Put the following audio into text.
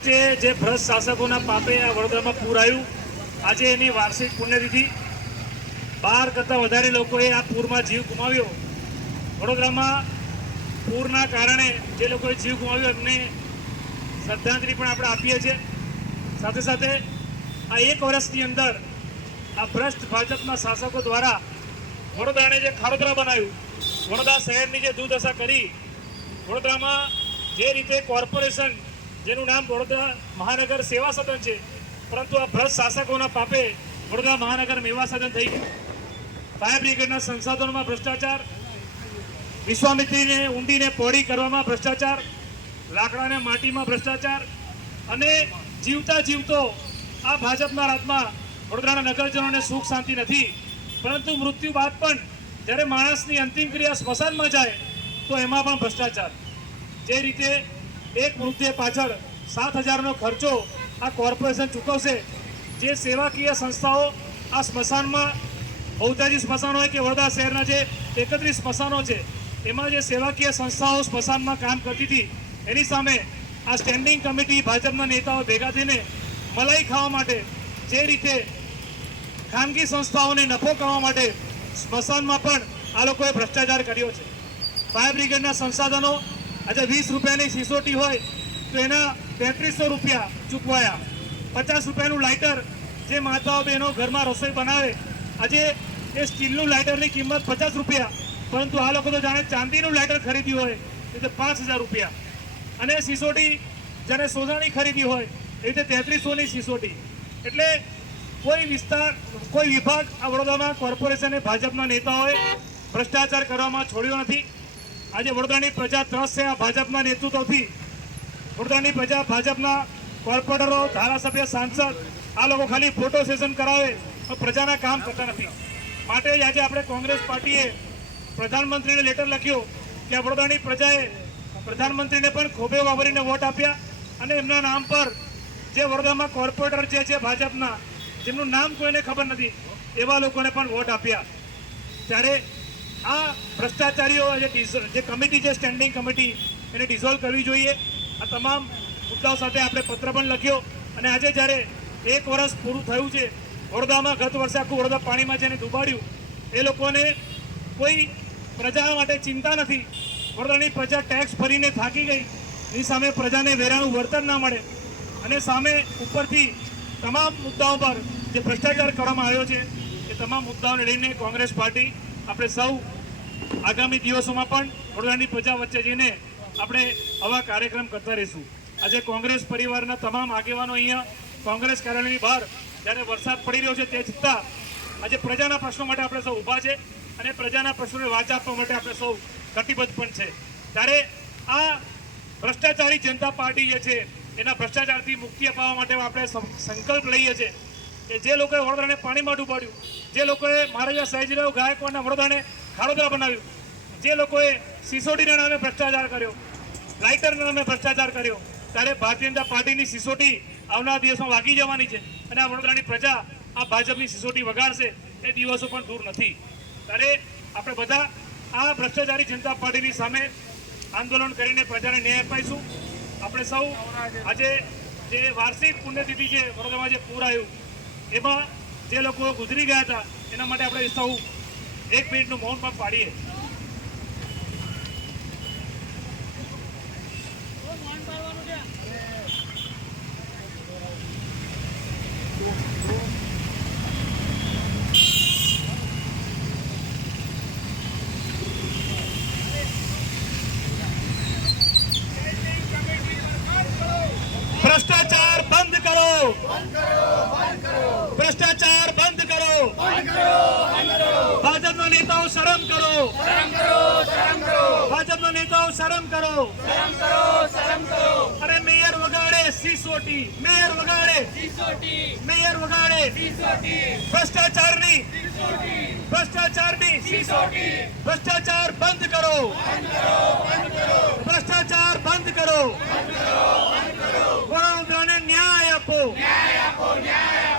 જે ભ્રષ્ટ શાસકોના પાપે આ વડોદરામાં પૂર આવ્યું, આજે એની વાર્ષિક પુણ્યતિથિ 12 કરતાં વધારે લોકોએ આ પૂરમાં જીવ ગુમાવ્યો। વડોદરામાં પૂરના કારણે જે લોકોએ જીવ ગુમાવ્યો એમને શ્રદ્ધાંજલિ પણ આપણે આપીએ છીએ। સાથે સાથે આ 1 વર્ષની અંદર આ ભ્રષ્ટ ભાજપના શાસકો દ્વારા વડોદરાને જે ખાડોદરા બનાવ્યું, વડોદરા શહેરની જે દુર્દશા કરી, વડોદરામાં જે રીતે કોર્પોરેશન જેનું નામ વડોદરા મહાનગર સેવા સદન છે, પરંતુ આ ભ્રષ્ટ શાસકોના પાપે વડોદરા મહાનગર મેવા સદન થઈ ગયું। ફાયર બ્રિગેડના સંસાધનોમાં ભ્રષ્ટાચાર, વિશ્વામિત્રીને ઊંડીને પહોળી કરવામાં ભ્રષ્ટાચાર, લાકડાને માટીમાં ભ્રષ્ટાચાર અને જીવતા જીવતો આ ભાજપના રાજમાં વડોદરાના નગરજનોને સુખ શાંતિ નથી, પરંતુ મૃત્યુ બાદ પણ જ્યારે માણસની અંતિમ ક્રિયા સ્મશાનમાં જાય તો એમાં પણ ભ્રષ્ટાચાર। જે રીતે એક મૃતદેહ પાછળ 7,000નો ખર્ચો આ કોર્પોરેશન ચૂકવશે, જે સેવાકીય સંસ્થાઓ આ સ્મશાનમાં બહુતાજી સ્મશાનો હોય કે વડોદરા શહેરના જે 31 સ્મશાનો છે એમાં જે સેવાકીય સંસ્થાઓ સ્મશાનમાં કામ કરતી હતી, એની સામે આ સ્ટેન્ડિંગ કમિટી ભાજપના નેતાઓ ભેગા થઈને મલાઈ ખાવા માટે જે રીતે ખાનગી સંસ્થાઓને નફો કરવા માટે સ્મશાનમાં પણ આ લોકોએ ભ્રષ્ટાચાર કર્યો છે। ફાયર બ્રિગેડના સંસાધનો આજે 20 રૂપિયાની સિસોટી હોય તો એના 3300 રૂપિયા ચૂકવાયા। 50 રૂપિયાનું લાઇટર જે માતાઓ બહેનો ઘરમાં રસોઈ બનાવે, આજે એ સ્ટીલનું લાઇટરની કિંમત 50 રૂપિયા, પરંતુ આ લોકો તો જાણે ચાંદીનું લાઇટર ખરીદ્યું હોય એટલે 5,000 રૂપિયા। અને સિસોટી જ્યારે સોનાની ખરીદી હોય એ રીતે 3300ની સિસોટી। એટલે કોઈ વિસ્તાર, કોઈ વિભાગ આ વડોદરામાં કોર્પોરેશને ભાજપના નેતાઓએ ભ્રષ્ટાચાર કરવામાં છોડ્યો નથી। આજે વડોદરાની પ્રજા ત્રસ્ત છે આ ભાજપના નેતૃત્વથી। વડોદરાની પ્રજા ભાજપના કોર્પોરેટરો, ધારાસભ્ય, સાંસદ આ લોકો ખાલી ફોટો સેશન કરાવે પણ પ્રજાના કામ કરતા નથી। માટે જ આજે આપણે કોંગ્રેસ પાર્ટીએ પ્રધાનમંત્રીને લેટર લખ્યો કે આ વડોદરાની પ્રજાએ પ્રધાનમંત્રીને પણ ખોબે વાપરીને વોટ આપ્યા અને એમના નામ પર જે વડોદરામાં કોર્પોરેટર જે છે ભાજપના, જેમનું નામ કોઈને ખબર નથી, એવા લોકોને પણ વોટ આપ્યા। ત્યારે આ ભ્રષ્ટાચારીઓ જે કમિટી છે, સ્ટેન્ડિંગ કમિટી, એને ડિઝોલ્વ કરવી જોઈએ। આ તમામ મુદ્દાઓ સાથે આપણે પત્ર પણ લખ્યો અને આજે જ્યારે 1 વર્ષ પૂરું થયું છે, વડોદરામાં ગત વર્ષે આખું વડોદરા પાણીમાં જેને ડૂબાડ્યું, એ લોકોને કોઈ પ્રજા માટે ચિંતા નથી। વડોદરાની પ્રજા ટેક્સ ભરીને થાકી ગઈ, એની સામે પ્રજાને વેરાનું વળતર ના મળે અને સામે ઉપરથી તમામ મુદ્દાઓ પર જે ભ્રષ્ટાચાર કરવામાં આવ્યો છે એ તમામ મુદ્દાઓને લઈને કોંગ્રેસ પાર્ટી આપણે સૌ આગામી દિવસોમાં પણ વડોદરાની પ્રજા વચ્ચે જઈને આપણે આવા કાર્યક્રમ કરતા રહીશું। આજે કોંગ્રેસ પરિવારના તમામ આગેવાનો અહીંયા કોંગ્રેસ કાર્યાલયની બહાર જ્યારે વરસાદ પડી રહ્યો છે તે છતાં આજે પ્રજાના પ્રશ્નો માટે આપણે સૌ ઊભા છે અને પ્રજાના પ્રશ્નોને વાચા આપવા માટે આપણે સૌ કટિબદ્ધ પણ છે। ત્યારે આ ભ્રષ્ટાચારી જનતા પાર્ટી જે છે એના ભ્રષ્ટાચારથી મુક્તિ અપાવવા માટે આપણે સંકલ્પ લઈએ છીએ કે જે લોકોએ વડોદરાને પાણીમાં ડૂબાડ્યું, જે લોકોએ મહારાજા સયાજીરાવ ગાયકવાડના વડોદરાને ખાડોદરા બનાવ્યું, જે લોકોએ સિસોટીના નામે ભ્રષ્ટાચાર કર્યો, લાઇટરના નામે ભ્રષ્ટાચાર કર્યો, ત્યારે ભારતીય જનતા પાર્ટીની સિસોટી આવનારા દિવસમાં વાગી જવાની છે અને આ વડોદરાની પ્રજા આ ભાજપની સિસોટી વગાડશે, એ દિવસો પણ દૂર નથી। ત્યારે આપણે બધા આ ભ્રષ્ટાચારી જનતા પાર્ટીની સામે આંદોલન કરીને પ્રજાને ન્યાય અપાઈશું। આપણે સૌ આજે જે વાર્ષિક પુણ્યતિથિ છે, વડોદરામાં જે પૂર આવ્યું એમાં જે લોકો ગુજરી ગયા હતા એના માટે આપણે સૌ 1 મિનિટનું મૌન પણ પાડીએ। भ्रष्टाचार बंद करो, भ्रष्टाचार बंद करो, भाजपा नेताओं शर्म करो, भाजपा नेताओं शर्म करो। अरे मेयर वगाड़े सिसोटी, मेयर वगाड़े मेयर वगाड़े भ्रष्टाचार नहीं, भ्रष्टाचार नहीं, भ्रष्टाचार बंद करो, भ्रष्टाचार बंद करो। वडोदराने न्याय आपो, न्याय आपो, न्याय